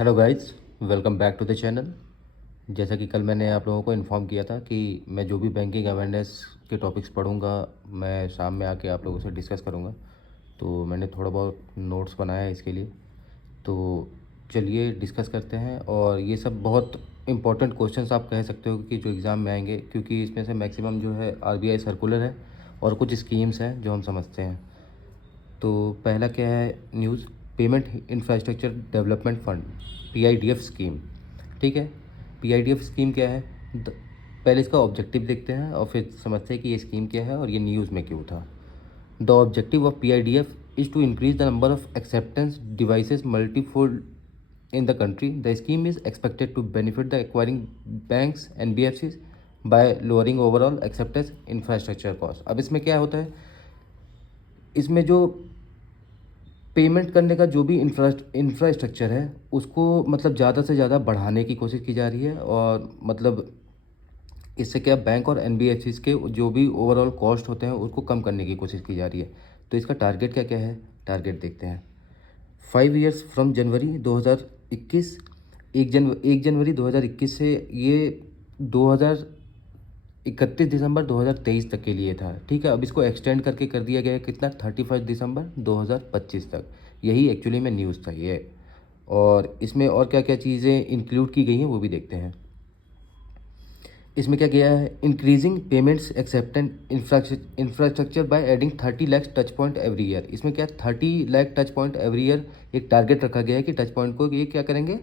Hello guys, welcome back to the channel. जैसा कि कल मैंने आप लोगों को इन्फॉर्म किया था कि मैं जो भी बैंकिंग अवेयरनेस के टॉपिक्स पढ़ूंगा मैं शाम में आके आप लोगों से डिस्कस करूंगा। तो मैंने थोड़ा बहुत नोट्स बनाया है इसके लिए। तो चलिए डिस्कस करते हैं। और ये सब बहुत इंपॉर्टेंट क्वेश्चंस आप कह सकते हो कि जो एग्ज़ाम में आएंगे, क्योंकि इसमें से मैक्सिमम जो है आरबीआई सर्कुलर है और कुछ स्कीम्स हैं जो हम समझते हैं। तो पहला क्या है news, payment infrastructure development fund, PIDF scheme. ठीक है, पीआईडीएफ स्कीम क्या है? पहले इसका ऑब्जेक्टिव देखते हैं और फिर समझते हैं कि ये स्कीम क्या है और ये न्यूज़ में क्यों था। The objective of PIDF is to increase the number of acceptance devices multifold in the country. The scheme is expected to benefit the acquiring banks NBFCs by lowering overall acceptance infrastructure cost. अब इसमें क्या होता है, इसमें जो payment करने का जो भी इंफ्रास्ट्रक्चर है उसको मतलब ज़्यादा से ज़्यादा बढ़ाने की कोशिश की जा रही है। और मतलब इससे क्या, बैंक और एनबीएफसीज के जो भी ओवरऑल कॉस्ट होते हैं उसको कम करने की कोशिश की जा रही है। तो इसका टारगेट क्या क्या है, टारगेट देखते हैं। 5 ईयर्स फ्रॉम जनवरी 2021, 1 जनवरी 2021 से ये 31 दिसंबर 2023 तक के लिए था। ठीक है, अब इसको एक्सटेंड करके कर दिया गया है कितना, 31 दिसंबर 2025 तक। यही एक्चुअली में न्यूज़ था ये। और इसमें और क्या क्या चीज़ें इंक्लूड की गई हैं वो भी देखते हैं। इसमें क्या किया है, increasing payments acceptant infrastructure by adding 30 lakh touch point every year. इसमें क्या, 30 lakh touch point every year एक टारगेट रखा गया है कि टच पॉइंट को ये क्या करेंगे,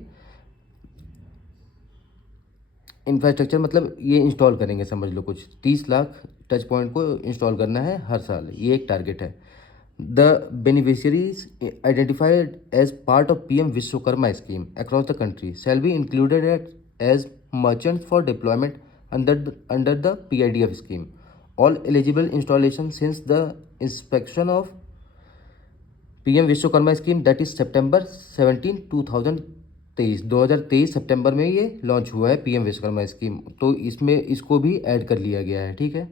इंफ्रास्ट्रक्चर मतलब ये इंस्टॉल करेंगे, समझ लो कुछ 30 लाख टच पॉइंट को इंस्टॉल करना है हर साल, ये एक टारगेट है। The beneficiaries identified as part of PM Vishwakarma scheme across the country shall be included as merchants for deployment under the PIDF scheme. All eligible installation since the inspection of PM Vishwakarma scheme that is September 17, 2023 सितंबर में ये launch हुआ है PM Vishwakarma scheme. तो इसमें इसको भी add कर लिया गया है। ठीक है,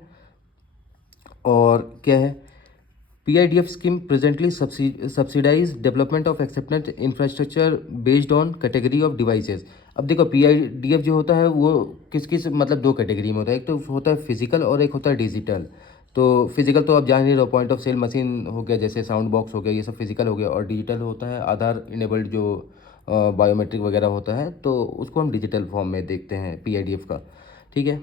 और क्या है, PIDF scheme presently subsidise development of acceptance infrastructure based on category of devices. अब देखो PIDF जो होता है वो किस किस मतलब दो कैटेगरी में होता है, एक तो होता है फिजिकल और एक होता है डिजिटल। तो फिजिकल तो आप जान ही रहो, पॉइंट ऑफ सेल मशीन हो गया, जैसे साउंड बॉक्स हो गया, ये सब फिजिकल हो गया। और डिजिटल होता है आधार इनेबल्ड जो बायोमेट्रिक वगैरह होता है, तो उसको हम डिजिटल फॉर्म में देखते हैं PIDF का। ठीक है,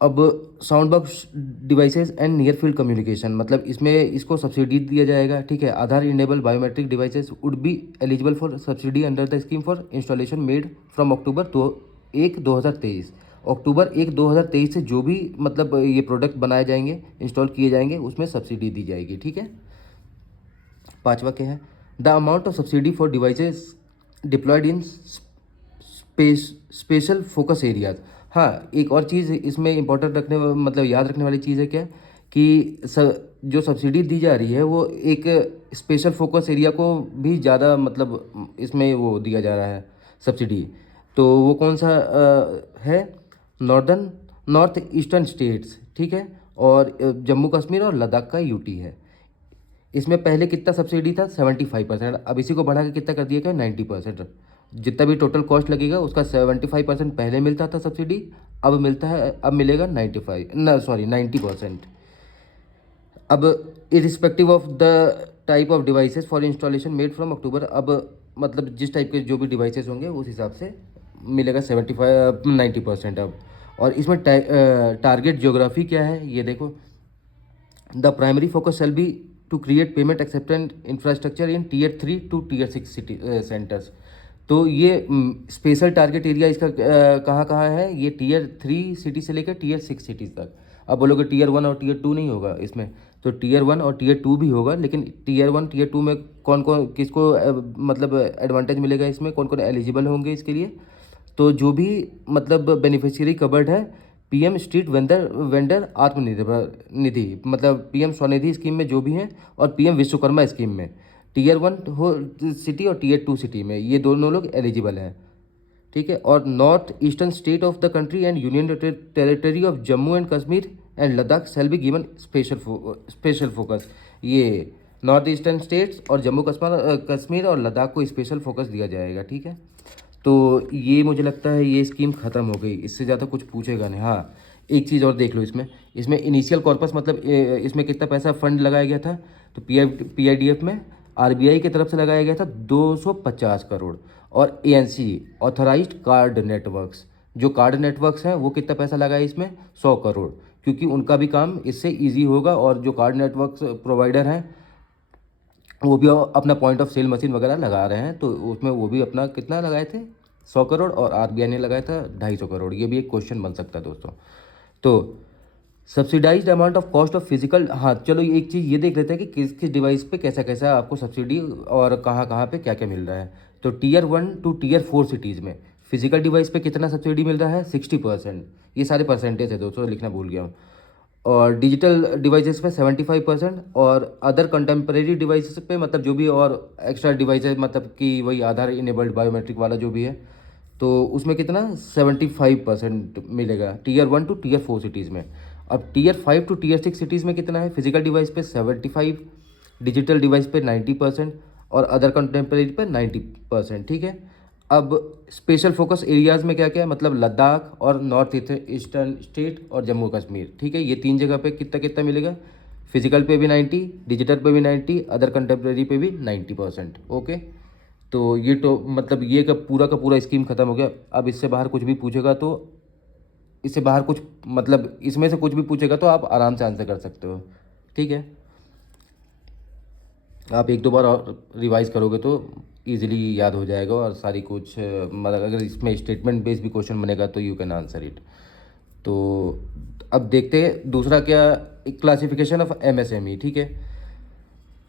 अब sound box devices and near field communication, मतलब इसमें इसको सब्सिडी दिया जाएगा। ठीक है, Aadhaar enable biometric devices would be eligible for subsidy under the scheme for installation made from October 1, 2023। October 1, 2023 से जो भी मतलब ये प्रोडक्ट बनाए जाएंगे, इंस्टॉल किए जाएंगे, उसमें सब्सिडी दी जाएगी। ठीक है, पांचवा क्या है, the amount of subsidy for devices deployed in special focus areas. हाँ, एक और चीज़ इसमें इंपॉर्टेंट रखने मतलब याद रखने वाली चीज़ है क्या, कि जो सब्सिडी दी जा रही है वो एक स्पेशल फोकस एरिया को भी ज़्यादा मतलब इसमें वो दिया जा रहा है सब्सिडी। तो वो कौन सा है, नॉर्दर्न नॉर्थ ईस्टर्न स्टेट्स। ठीक है, और जम्मू कश्मीर और लद्दाख का यूटी है। इसमें पहले कितना सब्सिडी था, 75%। अब इसी को बढ़ा के कितना कर दिया गया, 90%। जितना भी टोटल कॉस्ट लगेगा उसका 75% पहले मिलता था सब्सिडी, अब मिलता है, अब मिलेगा 90%। अब irrespective of the type of devices for installation made from अक्टूबर, अब मतलब जिस टाइप के जो भी डिवाइसेस होंगे उस हिसाब से मिलेगा 90%। अब और इसमें टारगेट ज्योग्राफी क्या है ये देखो, the primary focus shall be to create payment acceptant infrastructure in Tier 3 to Tier 6 city centres. तो ये स्पेशल टारगेट एरिया इसका कहाँ कहाँ है, ये Tier 3 सिटी से लेकर Tier 6 सिटीज़ तक। अब बोलोगे Tier 1 और Tier 2 नहीं होगा इसमें, तो Tier 1 और Tier 2 भी होगा, लेकिन Tier 1 Tier 2 में कौन कौन किसको मतलब एडवांटेज मिलेगा, इसमें कौन कौन एलिजिबल होंगे इसके लिए। तो जो भी मतलब बेनिफिशियरी कवर्ड है PM street vendor vendor Atmanirbhar Nidhi, मतलब पीएम स्वनिधि स्कीम में जो भी हैं, और पीएम विश्वकर्मा स्कीम में Tier 1 हो सिटी और Tier 2 सिटी में ये दोनों लोग एलिजिबल हैं। ठीक है, और north eastern state of the country and union territory of Jammu and Kashmir and Ladakh shall be given special focus. ये नॉर्थ ईस्टर्न स्टेट्स और जम्मू कश्मीर और लद्दाख को स्पेशल फोकस दिया जाएगा, ठीक है। तो ये मुझे लगता है ये स्कीम ख़त्म हो गई, इससे ज़्यादा कुछ पूछेगा नहीं। हाँ, एक चीज़ और देख लो इसमें, इसमें इनिशियल कॉर्पस मतलब इसमें कितना पैसा फंड लगाया गया था, तो PIDF में RBI की तरफ से लगाया गया था 250 करोड़, और ANC ऑथराइज्ड कार्ड नेटवर्क्स, जो कार्ड नेटवर्क्स हैं वो कितना पैसा लगाया इसमें, 100 करोड़, क्योंकि उनका भी काम इससे ईजी होगा। और जो कार्ड नेटवर्क्स प्रोवाइडर हैं वो भी अपना पॉइंट ऑफ सेल मशीन वगैरह लगा रहे हैं, तो उसमें वो भी अपना कितना लगाए थे, 100 करोड़, और RBI ने लगाया था 250 करोड़। ये भी एक क्वेश्चन बन सकता है दोस्तों। तो subsidised amount of cost of physical, हाँ चलो एक चीज़ ये देख लेते हैं कि किस किस डिवाइस पे कैसा कैसा आपको सब्सिडी और कहाँ कहाँ पे क्या क्या मिल रहा है। तो Tier 1 to Tier 4 सिटीज़ में फिजिकल डिवाइस पे कितना सब्सिडी मिल रहा है, 60%। ये सारे परसेंटेज है दोस्तों, लिखना भूल गया हूँ। और डिजिटल डिवाइसेस पे 75%, और अदर कंटेम्प्रेरी डिवाइसेस पे मतलब जो भी और एक्स्ट्रा डिवाइसेस मतलब कि वही आधार इनेबल्ड बायोमेट्रिक वाला जो भी है, तो उसमें कितना 75% मिलेगा Tier 1 to Tier 4 सिटीज़ में। अब Tier 5 to Tier 6 सिटीज़ में कितना है, फिजिकल डिवाइस पे 75, डिजिटल डिवाइस पे 90%, और अदर कंटेम्प्रेरी पे 90%, ठीक है। अब स्पेशल फोकस एरियाज़ में क्या क्या है, मतलब लद्दाख और नॉर्थ ईस्टर्न स्टेट और जम्मू कश्मीर, ठीक है। ये 3 जगह पे कितना कितना मिलेगा, फिजिकल पे भी 90, डिजिटल पे भी 90, अदर कंटेम्प्रेरी पे भी 90%, ओके। तो ये तो मतलब ये का पूरा स्कीम ख़त्म हो गया। अब इससे बाहर कुछ भी पूछेगा तो इससे बाहर कुछ मतलब इसमें से कुछ भी पूछेगा तो आप आराम से आंसर कर सकते हो, ठीक है। आप एक दो बार और रिवाइज करोगे तो इजीली याद हो जाएगा, और सारी कुछ मतलब अगर इसमें स्टेटमेंट बेस्ड भी क्वेश्चन बनेगा तो यू कैन आंसर इट। तो अब देखते हैं दूसरा क्या, क्लासिफिकेशन ऑफ MSME, ठीक है।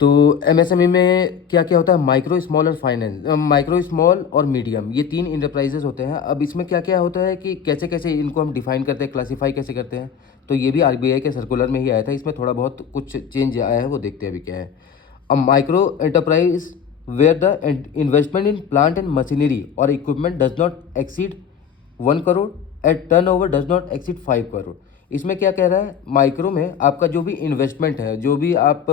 तो MSME में क्या क्या होता है, माइक्रो स्मॉल और फाइनेंस, माइक्रो स्मॉल और मीडियम, ये 3 इंटरप्राइजेस होते हैं। अब इसमें क्या क्या होता है कि कैसे कैसे इनको हम डिफाइन करते हैं, क्लासीफाई कैसे करते हैं, तो ये भी RBI के सर्कुलर में ही आया था। इसमें थोड़ा बहुत कुछ चेंज आया है, वो देखते हैं अभी क्या है। A micro enterprise where the investment in plant and machinery or equipment does not exceed 1 crore and turnover does not exceed 5 crore। इसमें क्या कह रहा है, माइक्रो में आपका जो भी इन्वेस्टमेंट है, जो भी आप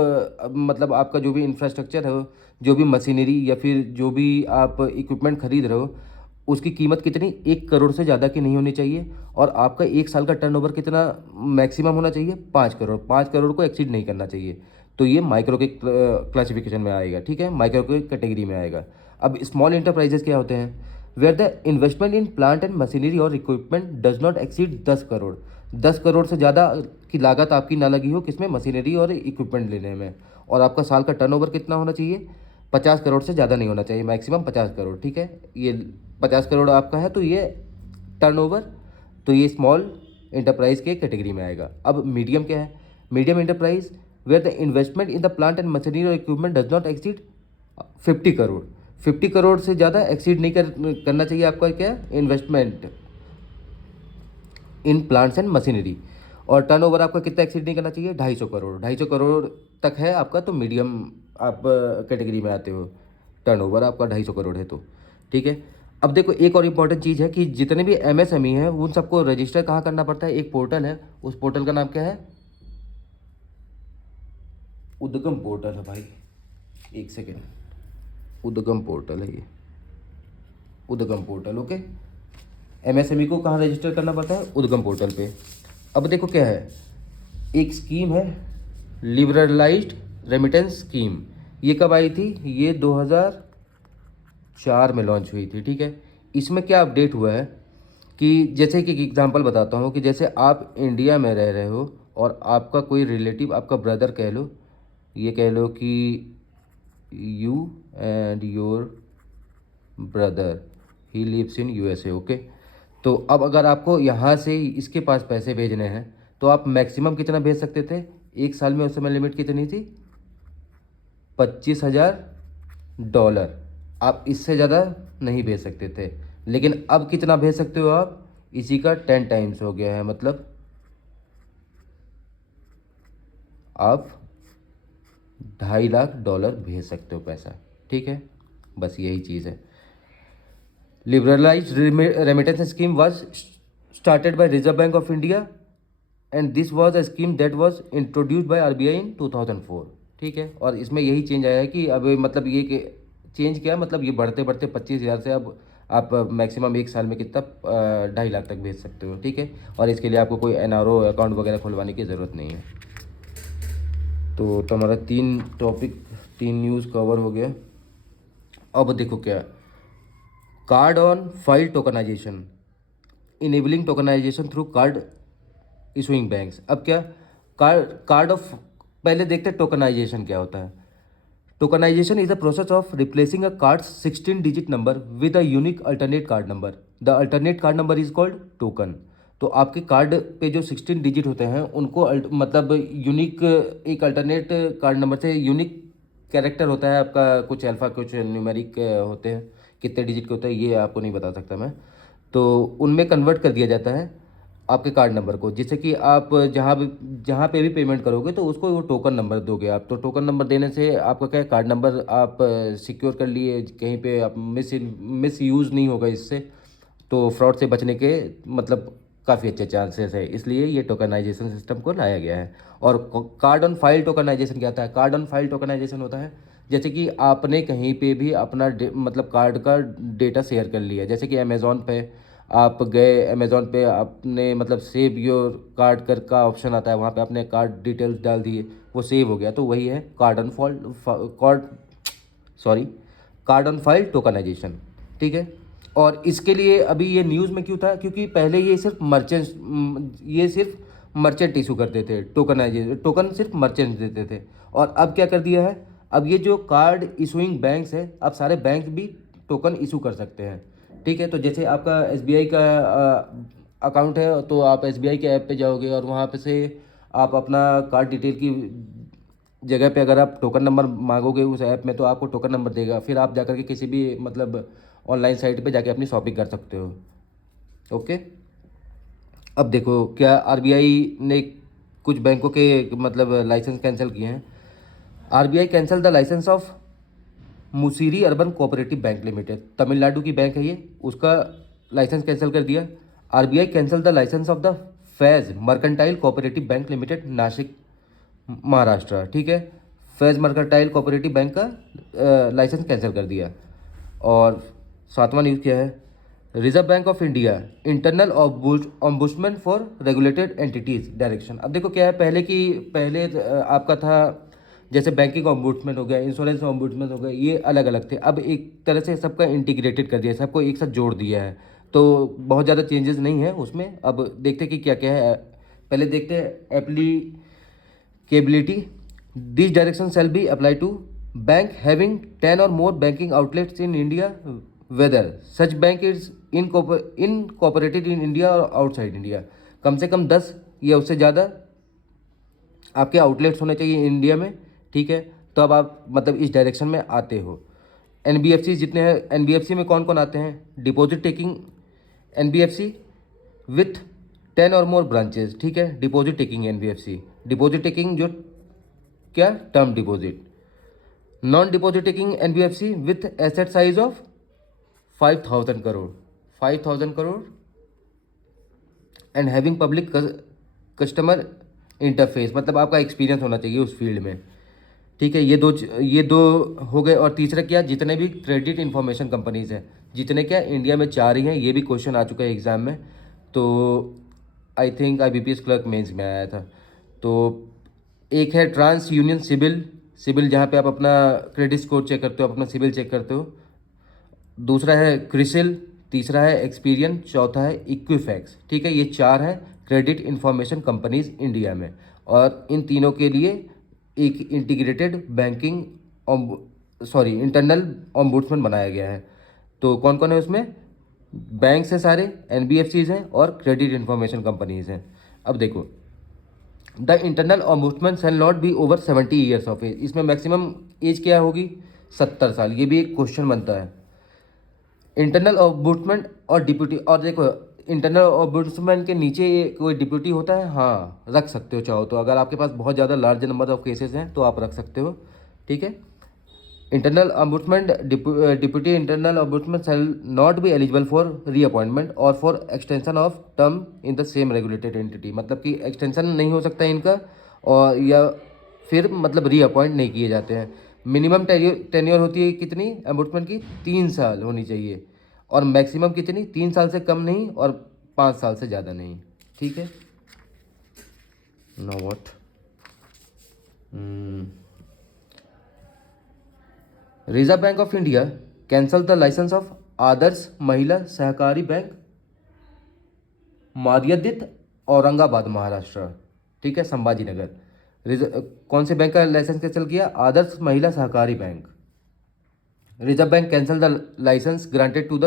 मतलब आपका जो भी इंफ्रास्ट्रक्चर है, जो भी मशीनरी या फिर जो भी आप इक्विपमेंट खरीद रहे हो, उसकी कीमत कितनी, 1 करोड़ से ज़्यादा की नहीं होनी चाहिए, और आपका एक साल का टर्नओवर कितना मैक्सिमम होना चाहिए, 5 करोड़, 5 करोड़ को एक्सीड नहीं करना चाहिए। तो ये माइक्रो के क्लासिफिकेशन में आएगा, ठीक है, माइक्रो के कैटेगरी में आएगा। अब स्मॉल इंटरप्राइजेस क्या होते हैं, where the investment in plant and machinery और equipment does not exceed 10 crore, 10 crore से ज़्यादा की लागत आपकी ना लगी हो किसमें, मशीनरी और इक्विपमेंट लेने में, और आपका साल का टर्नओवर कितना होना चाहिए, 50 करोड़ से ज़्यादा नहीं होना चाहिए, मैक्सिमम 50 करोड़, ठीक है। ये 50 करोड़ आपका है तो ये टर्नओवर, तो ये स्मॉल इंटरप्राइज के कैटेगरी में आएगा। अब मीडियम क्या है, medium enterprise where the investment in the plant and machinery और equipment does not exceed 50 crore, 50 crore से ज़्यादा एक्सीड नहीं करना चाहिए आपका क्या, investment in plants and machinery, और टर्नओवर आपका कितना एक्सीड नहीं करना चाहिए, 250 करोड़, 250 करोड़ तक है आपका तो मीडियम आप कैटेगरी में आते हो, टर्नओवर आपका 250 करोड़ है तो, ठीक है। अब देखो एक और इम्पॉर्टेंट चीज़ है कि जितने भी MSME हैं उन सबको रजिस्टर कहाँ करना पड़ता है, एक पोर्टल है, उस पोर्टल का नाम क्या है, उद्गम पोर्टल है भाई, एक सेकेंड, उद्गम पोर्टल है ये, उद्गम पोर्टल, ओके। MSME को कहाँ रजिस्टर करना पड़ता है, उद्गम पोर्टल पे। अब देखो क्या है, एक स्कीम है लिबरलाइज्ड रेमिटेंस स्कीम, ये कब आई थी, ये 2004 में लॉन्च हुई थी, ठीक है। इसमें क्या अपडेट हुआ है कि जैसे कि एग्जांपल बताता हूँ कि जैसे आप इंडिया में रह रहे हो और आपका कोई रिलेटिव, आपका ब्रदर कह लो, ये कह लो कि you and your brother he lives in USA, okay. तो अब अगर आपको यहाँ से इसके पास पैसे भेजने हैं तो आप मैक्सिमम कितना भेज सकते थे, एक साल में उस समय लिमिट कितनी थी, $25,000, आप इससे ज़्यादा नहीं भेज सकते थे। लेकिन अब कितना भेज सकते हो आप, इसी का 10 टाइम्स हो गया है, मतलब आप $2.5 लाख भेज सकते हो पैसा, ठीक है। बस यही चीज़ है। Liberalised remittance scheme was started by reserve bank of India and this was a scheme that was introduced by RBI इन 2004, ठीक है। और इसमें यही चेंज आया है कि अब मतलब ये कि चेंज क्या मतलब ये बढ़ते बढ़ते 25,000 से अब आप मैक्सिमम एक साल में कितना 2.5 लाख तक भेज सकते हो, ठीक है। और इसके लिए आपको कोई एनआरओ अकाउंट वगैरह खुलवाने की ज़रूरत नहीं है। तो हमारा 3 टॉपिक 3 न्यूज़ कवर हो गया। अब देखो क्या, card on file tokenisation, enabling tokenisation through card issuing banks. अब क्या, कार्ड ऑफ, पहले देखते हैं टोकनाइजेशन क्या होता है। Tokenisation is a process of replacing a card's 16 digit number with a unique alternate card number. The alternate card number is called token. तो आपके कार्ड पे जो 16 डिजिट होते हैं उनको मतलब यूनिक, एक अल्टरनेट कार्ड नंबर से यूनिक कैरेक्टर होता है आपका, कुछ अल्फ़ा कुछ न्यूमेरिक होते हैं, कितने डिजिट के होते हैं ये आपको नहीं बता सकता मैं। तो उनमें कन्वर्ट कर दिया जाता है आपके कार्ड नंबर को, जिससे कि आप जहाँ पे भी पेमेंट करोगे तो उसको वो टोकन नंबर दोगे आप। तो टोकन नंबर देने से आपका क्या है, कार्ड नंबर आप सिक्योर कर लिए, कहीं पे आप मिस यूज़ नहीं होगा इससे। तो फ्रॉड से बचने के मतलब काफ़ी अच्छे चांसेस है, इसलिए ये टोकनाइजेशन सिस्टम को लाया गया है। और कार्ड ऑन फाइल टोकनाइजेशन क्या होता है? कार्ड ऑन फाइल टोकनाइजेशन होता है जैसे कि आपने कहीं पे भी अपना मतलब कार्ड का डेटा शेयर कर लिया, जैसे कि अमेज़ॉन पे आप गए, अमेज़ॉन पे आपने मतलब सेव योर कार्ड कर का ऑप्शन आता है, वहाँ पे आपने कार्ड डिटेल्स डाल दिए, वो सेव हो गया, तो वही है card on card sorry card on file tokenisation, ठीक है। और इसके लिए अभी ये न्यूज़ में क्यों था, क्योंकि पहले ये सिर्फ मर्चेंट इशू करते थे टोकनाइजेशन, टोकन सिर्फ मर्चेंट देते थे। और अब क्या कर दिया है, अब ये जो कार्ड इशूइंग बैंक्स है, अब सारे बैंक भी टोकन इशू कर सकते हैं, ठीक है। तो जैसे आपका एसबीआई का अकाउंट है, तो आप एसबीआई के ऐप पे जाओगे और वहाँ पे से आप अपना कार्ड डिटेल की जगह पे अगर आप टोकन नंबर मांगोगे उस ऐप में, तो आपको टोकन नंबर देगा, फिर आप जाकर के किसी भी मतलब ऑनलाइन साइट पे जाके अपनी शॉपिंग कर सकते हो, ओके। अब देखो क्या, आरबीआई ने कुछ बैंकों के मतलब लाइसेंस कैंसिल किए हैं। RBI cancel the licence of Musiri urban cooperative bank limited, Tamil Nadu की बैंक है ये, उसका लाइसेंस कैंसिल कर दिया। RBI cancel the licence of the Faiz mercantile cooperative bank limited, Nashik Maharashtra, ठीक है। फैज मर्केंटाइल कोऑपरेटिव बैंक का लाइसेंस कैंसिल कर दिया। और 7वां न्यूज़ क्या है, reserve bank of India internal ombudsman for regulated entities direction. अब देखो क्या है, पहले आपका था जैसे बैंकिंग ऑम्बुड्समैन हो गया, इंश्योरेंस ऑम्बुड्समैन हो गया, ये अलग अलग थे, अब एक तरह से सबका इंटीग्रेटेड कर दिया, सबको एक साथ जोड़ दिया है। तो बहुत ज़्यादा चेंजेस नहीं है उसमें। अब देखते कि क्या क्या है, पहले देखते हैं applicability. This direction shall be apply to bank having 10 और more banking outlets in India whether such bank is incorporated in India और आउटसाइड इंडिया। कम से कम 10 या उससे ज़्यादा आपके आउटलेट्स होने चाहिए इंडिया में, ठीक है। तो अब आप मतलब इस डायरेक्शन में आते हो। एनबीएफसी जितने हैं, एनबीएफसी में कौन कौन आते हैं, डिपॉजिट टेकिंग एनबीएफसी विथ 10 और मोर ब्रांचेस, ठीक है। Deposit taking NBFC, deposit taking जो क्या, term deposit. Non deposit taking NBFC with asset size of 5,000 crore, 5,000 crore and having public customer interface, मतलब आपका एक्सपीरियंस होना चाहिए उस फील्ड में, ठीक है। ये दो हो गए। और तीसरा क्या, जितने भी क्रेडिट इंफॉर्मेशन कंपनीज हैं, जितने क्या इंडिया में 4 ही हैं, ये भी क्वेश्चन आ चुका है एग्जाम में। तो I think IBPS clerk mains में आया था। तो एक है ट्रांस यूनियन सिबिल, सिबिल जहाँ पे आप अपना क्रेडिट स्कोर चेक करते हो, अपना सिबिल चेक करते हो। दूसरा है क्रिसिल, तीसरा है एक्सपीरियन, चौथा है इक्विफैक्स, ठीक है। ये 4 हैं क्रेडिट इंफॉर्मेशन कंपनीज इंडिया में। और इन तीनों के लिए एक इंटीग्रेटेड बैंकिंग इंटरनल ऑम्बुड्समैन बनाया गया है। तो कौन कौन है उसमें, बैंक्स हैं सारे, एनबीएफसीज हैं और क्रेडिट इंफॉर्मेशन कंपनीज हैं। अब देखो, the internal ombudsman shall not be over 70 years of age. इसमें मैक्सिमम एज क्या होगी, 70 साल। ये भी एक क्वेश्चन बनता है। इंटरनल ऑम्बुड्समैन और डिप्यूटी, और देखो इंटरनल ऑम्बुड्समैन के नीचे कोई डिप्यूटी होता है, हाँ रख सकते हो चाहो तो, अगर आपके पास बहुत ज़्यादा लार्ज नंबर ऑफ केसेस हैं तो आप रख सकते हो, ठीक है। Internal ombudsman deputy internal ombudsman shall not be eligible for reappointment और for extension of term in the same regulated entity, मतलब कि एक्सटेंशन नहीं हो सकता है इनका, और या फिर मतलब रीअपॉइंट नहीं किए जाते हैं। मिनिमम टेन्योर होती है कितनी एम्बुड्समैन की, 3 साल होनी चाहिए, और मैक्सिमम कितनी, 3 साल से कम नहीं और 5 साल से ज़्यादा नहीं। ठीक है, no what, reserve bank of India cancel the licence of Adarsh Mahila Sahakari bank मार्यादित Aurangabad Maharashtra. ठीक है, संभाजी नगर। कौन से बैंक का लाइसेंस कैंसिल किया, Adarsh Mahila Sahakari bank. Reserve bank cancel the licence granted to the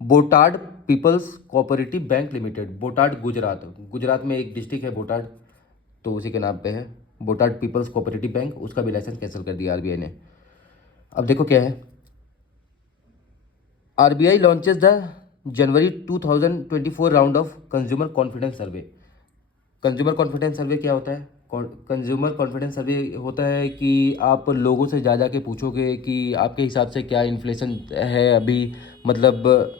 Botad people's cooperative bank limited. Botad Gujarat, Gujarat में एक डिस्ट्रिक्ट है बोटाड, तो उसी के नाम पे है बोटाड पीपल्स कोऑपरेटिव बैंक, उसका भी लाइसेंस कैंसिल कर दिया आरबीआई ने। अब देखो क्या है, RBI launches the January 2024 round of consumer confidence survey. Consumer confidence survey क्या होता है, कंज्यूमर कॉन्फिडेंस सर्वे होता है कि आप लोगों से जा के पूछोगे कि आपके हिसाब से क्या इन्फ्लेशन है अभी, मतलब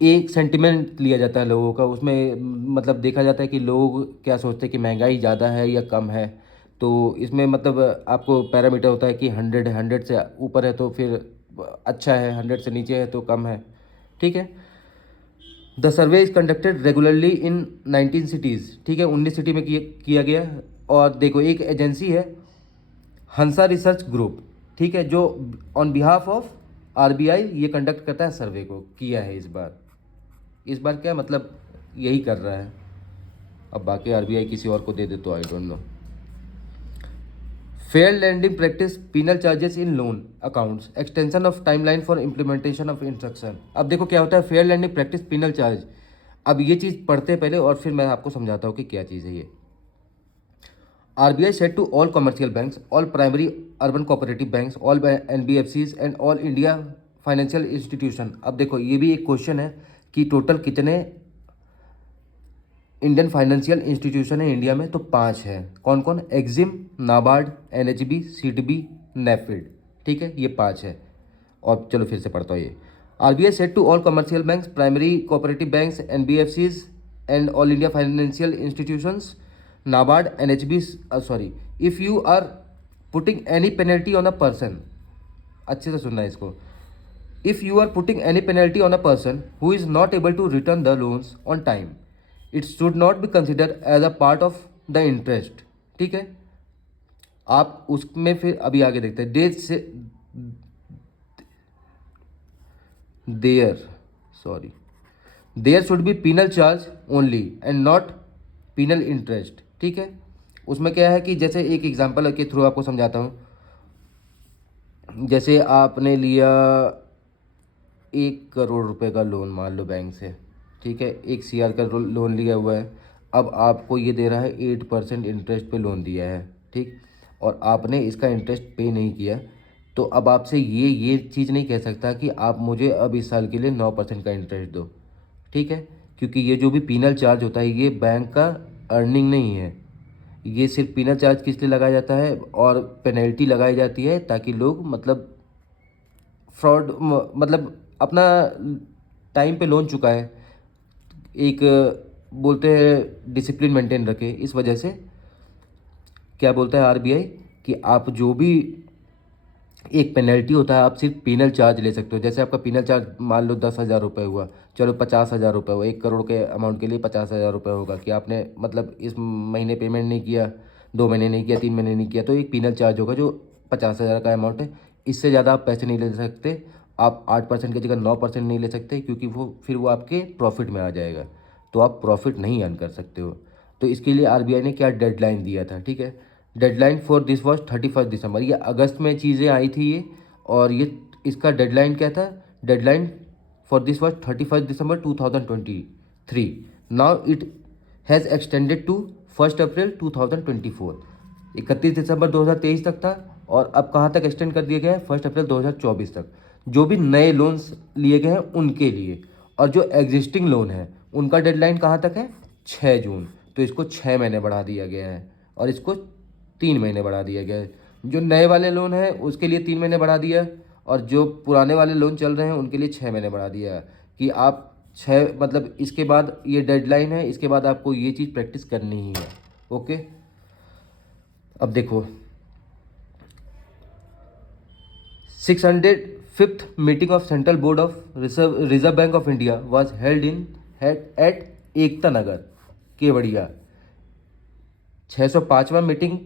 एक सेंटिमेंट लिया जाता है लोगों का, उसमें मतलब देखा जाता है कि लोग क्या सोचते हैं कि महंगाई ज़्यादा है या कम है। तो इसमें मतलब आपको पैरामीटर होता है कि 100 है, 100 से ऊपर है तो फिर अच्छा है, 100 से नीचे है तो कम है। ठीक है, the survey is conducted regularly in 19 cities. ठीक है, 19 सिटी में किया गया। और देखो एक एजेंसी है हंसा रिसर्च ग्रुप, ठीक है, जो ऑन बिहाफ ऑफ आरबीआई ये कंडक्ट करता है, सर्वे को किया है इस बार क्या मतलब यही कर रहा है। अब बाकी आरबीआई किसी और को दे दे तो I don't know. Fair lending practice penal charges in loan accounts, extension of timeline for implementation of instruction. अब देखो क्या होता है fair lending practice penal charge. अब ये चीज़ पढ़ते हैं पहले और फिर मैं आपको समझाता हूँ कि क्या चीज़ है ये। RBI said to all commercial banks, all primary urban cooperative banks, all NBFCs and all India financial institution. अब देखो ये भी एक क्वेश्चन है कि टोटल कितने इंडियन फाइनेंशियल इंस्टीट्यूशन है इंडिया में, तो 5 है। कौन कौन, एग्जिम, नाबार्ड, एनएचबी, सीडबी, नेफिड। ठीक है, ये 5 है। और चलो फिर से पढ़ता हूँ ये। RBI said to all commercial banks, primary cooperative banks, NBFCs and all India financial institutions, NABARD, NHB, sorry, if you are putting any penalty on a person, अच्छे से सुनना है इसको, if you are putting any penalty on a person who is not able to return the loans on time, it should not be considered as a part of the interest। ठीक है, आप उसमें फिर अभी आगे देखते हैं, डेट से there sorry there should be penal charge only and not penal interest. ठीक है, उसमें क्या है कि जैसे एक एग्जांपल के थ्रू आपको समझाता हूँ। जैसे आपने लिया 1 करोड़ रुपए का लोन मान लो बैंक से, ठीक है, 1 CR का लोन लिया हुआ है। अब आपको ये दे रहा है 8% इंटरेस्ट पे लोन दिया है, ठीक, और आपने इसका इंटरेस्ट पे नहीं किया, तो अब आपसे ये चीज़ नहीं कह सकता कि आप मुझे अब इस साल के लिए 9% का इंटरेस्ट दो। ठीक है, क्योंकि ये जो भी पीनल चार्ज होता है ये बैंक का अर्निंग नहीं है, ये सिर्फ पीनल चार्ज किस लिए लगाया जाता है और पेनल्टी लगाई जाती है ताकि लोग मतलब फ्रॉड, मतलब अपना टाइम पे लोन चुका है, एक बोलते हैं डिसिप्लिन मेंटेन रखे। इस वजह से क्या बोलता है आरबीआई कि आप जो भी एक पेनल्टी होता है, आप सिर्फ पीनल चार्ज ले सकते हो। जैसे आपका पीनल चार्ज मान लो 10,000 रुपये हुआ, चलो 50,000 रुपये हुआ, 1 करोड़ के अमाउंट के लिए 50,000 रुपये होगा कि आपने मतलब इस महीने पेमेंट नहीं किया, 2 महीने नहीं किया, 3 महीने नहीं किया, तो एक पीनल चार्ज होगा जो 50,000 का अमाउंट है। इससे ज़्यादा आप पैसे नहीं ले सकते, आप 8% की जगह 9% नहीं ले सकते, क्योंकि वो आपके प्रॉफिट में आ जाएगा, तो आप प्रॉफिट नहीं अर्न कर सकते हो। तो इसके लिए आरबीआई ने क्या डेडलाइन दिया था, ठीक है, डेडलाइन फॉर दिस वॉज 31 दिसंबर। ये अगस्त में चीज़ें आई थी ये, और ये इसका डेडलाइन क्या था, deadline for this was 31 December 2023। Now it has extended to 1 April 2024। 31 दिसंबर 2023 तक था, और अब कहाँ तक एक्सटेंड कर दिया गया है, 1 अप्रैल 2024 तक। जो भी नए लोन्स लिए गए हैं उनके लिए, और जो एग्जिस्टिंग लोन है उनका डेडलाइन कहाँ तक है, 6 जून। तो इसको 6 महीने बढ़ा दिया गया है, और इसको 3 महीने बढ़ा दिया गया है। जो नए वाले लोन हैं उसके लिए 3 महीने बढ़ा दिया, और जो पुराने वाले लोन चल रहे हैं उनके लिए 6 महीने बढ़ा दिया है कि आप 6 मतलब इसके बाद ये डेडलाइन है, इसके बाद आपको ये चीज़ प्रैक्टिस करनी ही है। ओके, अब देखो, 605th meeting of central board of reserve bank of India was held in at Ekta Nagar, Kevadia. 605वां meeting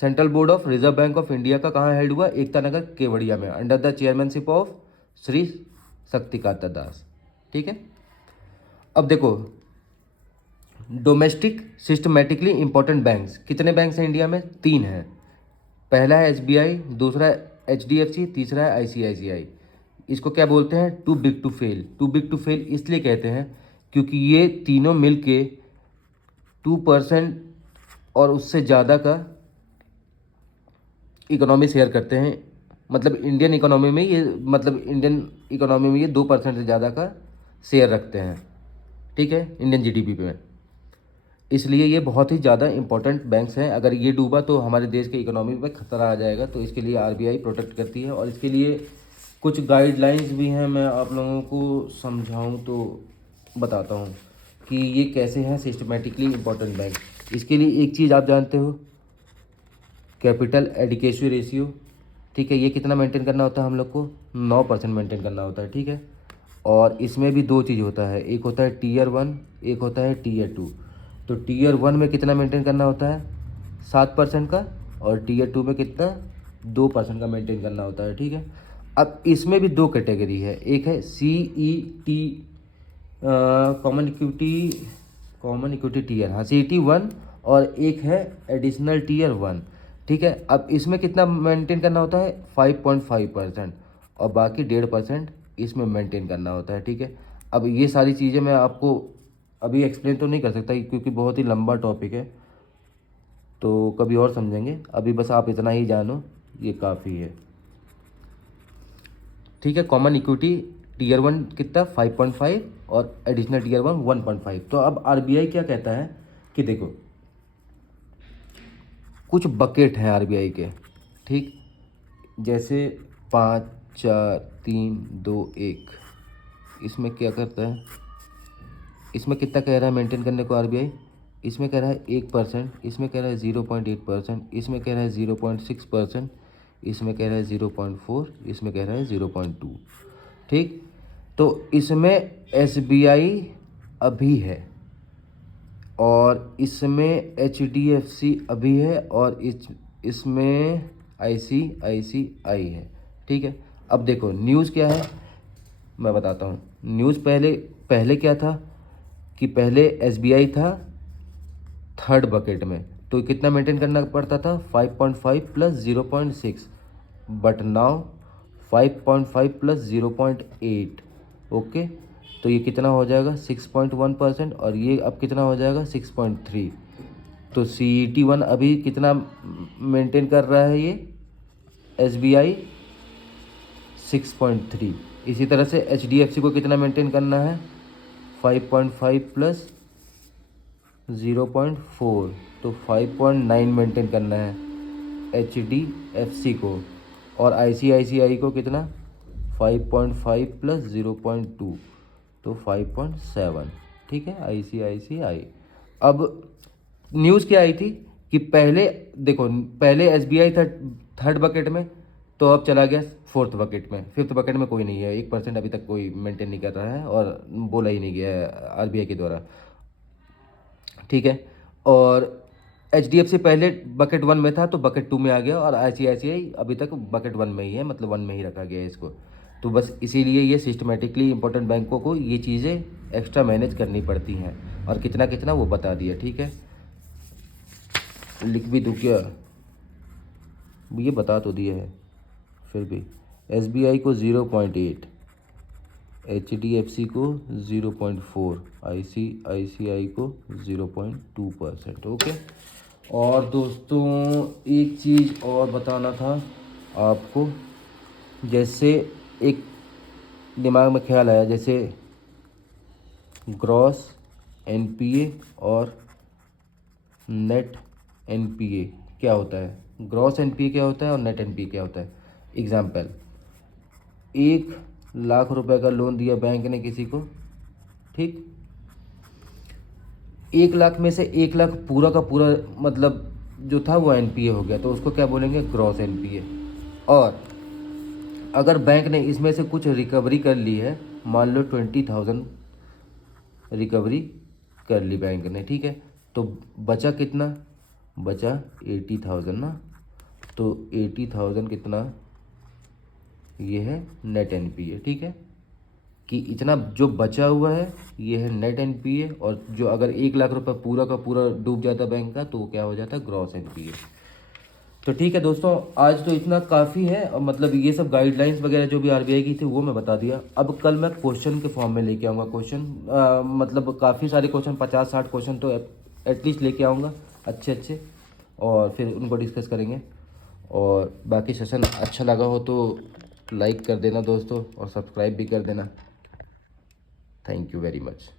central board of reserve bank of India का कहाँ हेल्ड हुआ? एकता नगर, केवड़िया में, under the chairmanship of Shri Shaktikanta Das. ठीक है। अब देखो, डोमेस्टिक सिस्टमेटिकली इंपॉर्टेंट बैंक्स, कितने बैंक्स हैं इंडिया में? 3 हैं। पहला है एसबीआई, दूसरा है एचडीएफसी, तीसरा है आईसीआईसीआई। इसको क्या बोलते हैं? Too big to fail. Too big to fail इसलिए कहते हैं क्योंकि ये तीनों मिलके 2% और उससे ज़्यादा का इकोनॉमी शेयर करते हैं। मतलब इंडियन इकोनॉमी में ये, मतलब इंडियन इकोनॉमी में ये 2% से ज़्यादा का शेयर रखते हैं। ठीक है, इंडियन जीडीपी पे। इसलिए ये बहुत ही ज़्यादा इंपॉर्टेंट बैंक्स हैं। अगर ये डूबा तो हमारे देश के इकोनॉमी पे खतरा आ जाएगा, तो इसके लिए आरबीआई प्रोटेक्ट करती है। और इसके लिए कुछ गाइडलाइंस भी हैं, मैं आप लोगों को समझाऊं तो बताता हूं कि ये कैसे हैं सिस्टमेटिकली इंपॉर्टेंट बैंक। इसके लिए एक चीज़ आप जानते हो, कैपिटल एडिक्वेसी रेशियो। ठीक है, ये कितना मेंटेन करना होता है हम लोग को? 9% मेंटेन करना होता है। ठीक है, और इसमें भी 2 चीज़ होता है, एक होता है टीयर 1, एक होता है टीयर 2। तो टीयर 1 में कितना मेंटेन करना होता है? 7% का, और टीयर 2 में कितना? 2% का मेंटेन करना होता है। ठीक है। अब इसमें भी 2 कैटेगरी है, एक है CET कॉमन इक्विटी टीयर, हाँ CET 1, और एक है एडिशनल टीयर 1। ठीक है। अब इसमें कितना मेंटेन करना होता है? 5.5%, और बाकी 1.5% इसमें मेंटेन करना होता है। ठीक है। अब ये सारी चीज़ें मैं आपको अभी एक्सप्लेन तो नहीं कर सकता क्योंकि बहुत ही लंबा टॉपिक है, तो कभी और समझेंगे। अभी बस आप इतना ही जानो, ये काफ़ी है। ठीक है। कॉमन इक्विटी टीयर 1 कितना? 5.5, और एडिशनल टीयर 1 1.5। तो अब आरबीआई क्या कहता है कि देखो, कुछ बकेट हैं आरबीआई के। ठीक, जैसे 5 4 3 2 1, इसमें क्या करता है? इसमें कितना कह रहा है मेंटेन करने को आरबीआई? इसमें कह रहा है 1%, इसमें कह रहा है 0.8%, इसमें कह रहा है 0.6%, इसमें कह रहा है 0.4, इसमें कह रहा है 0.2। ठीक, तो इसमें एसबीआई अभी है, और इसमें एचडीएफसी अभी है, और इसमें आईसीआईसीआई है। ठीक है। अब देखो न्यूज़ क्या है, मैं बताता हूँ। न्यूज़ पहले पहले क्या था कि पहले एसबीआई था 3rd बकेट में, तो कितना मेंटेन करना पड़ता था? 5.5 plus 0.6, but now 5.5 plus 0.8। Okay, तो ये कितना हो जाएगा? 6.1%, और ये अब कितना हो जाएगा? 6.3। तो CET 1 अभी कितना मेंटेन कर रहा है? ये एसबीआई 6.3। इसी तरह से एचडीएफसी को कितना मेंटेन करना है? 5.5 प्लस 0.4, तो 5.9 मेंटेन करना है एचडीएफसी को, और आईसीआईसीआई को कितना? 5.5 प्लस 0.2, तो 5.7। ठीक है, आईसीआईसीआई। अब न्यूज़ क्या आई थी कि पहले देखो, पहले एसबीआई था 3rd बकेट में, तो अब चला गया 4th बकेट में। 5th बकेट में कोई नहीं है, 1% अभी तक कोई मेंटेन नहीं कर रहा है, और बोला ही नहीं गया है आरबीआई के द्वारा। ठीक है। और एचडीएफसी पहले बकेट 1 में था, तो बकेट 2 में आ गया, और आईसीआईसीआई अभी तक बकेट 1 में ही है, मतलब 1 में ही रखा गया है इसको। तो बस इसीलिए ये सिस्टमेटिकली इंपॉर्टेंट बैंकों को ये चीज़ें एक्स्ट्रा मैनेज करनी पड़ती हैं, और कितना कितना वो बता दिया। ठीक है, लिख भी दूँ क्या? ये बता तो दिया है, फिर भी एसबीआई को 0.8, एचडीएफसी को 0.4, आईसीआईसीआई को 0.2%। ओके। और दोस्तों एक चीज़ और बताना था आपको, जैसे एक दिमाग में ख्याल आया, जैसे ग्रॉस एनपीए और नेट एनपीए क्या होता है? ग्रॉस एनपीए क्या होता है और नेट एनपीए क्या होता है? एग्जाम्पल, 1 लाख रुपए का लोन दिया बैंक ने किसी को। ठीक, 1 लाख में से 1 लाख पूरा का पूरा, मतलब जो था वो एनपीए हो गया, तो उसको क्या बोलेंगे, ग्रॉस एनपीए। और अगर बैंक ने इसमें से कुछ रिकवरी कर ली है, मान लो 20,000 रिकवरी कर ली बैंक ने, ठीक है, तो बचा कितना, बचा 80,000 ना, तो 80,000 कितना, ये है नेट एनपीए, ठीक है, कि इतना जो बचा हुआ है ये है नेट एनपीए, और जो अगर 1 लाख रुपए पूरा का पूरा डूब जाता बैंक का तो वो क्या हो जाता है, ग्रॉस एनपीए। तो ठीक है दोस्तों, आज तो इतना काफ़ी है, और मतलब ये सब गाइडलाइंस वगैरह जो भी आरबीआई की थी वो मैं बता दिया। अब कल मैं क्वेश्चन के फॉर्म में लेके आऊँगा क्वेश्चन, मतलब काफ़ी सारे क्वेश्चन, 50-60 क्वेश्चन तो एटलीस्ट लेके आऊँगा अच्छे अच्छे, और फिर उनको डिस्कस करेंगे। और बाकी सेशन अच्छा लगा हो तो लाइक कर देना दोस्तों, और सब्सक्राइब भी कर देना। Thank you very much.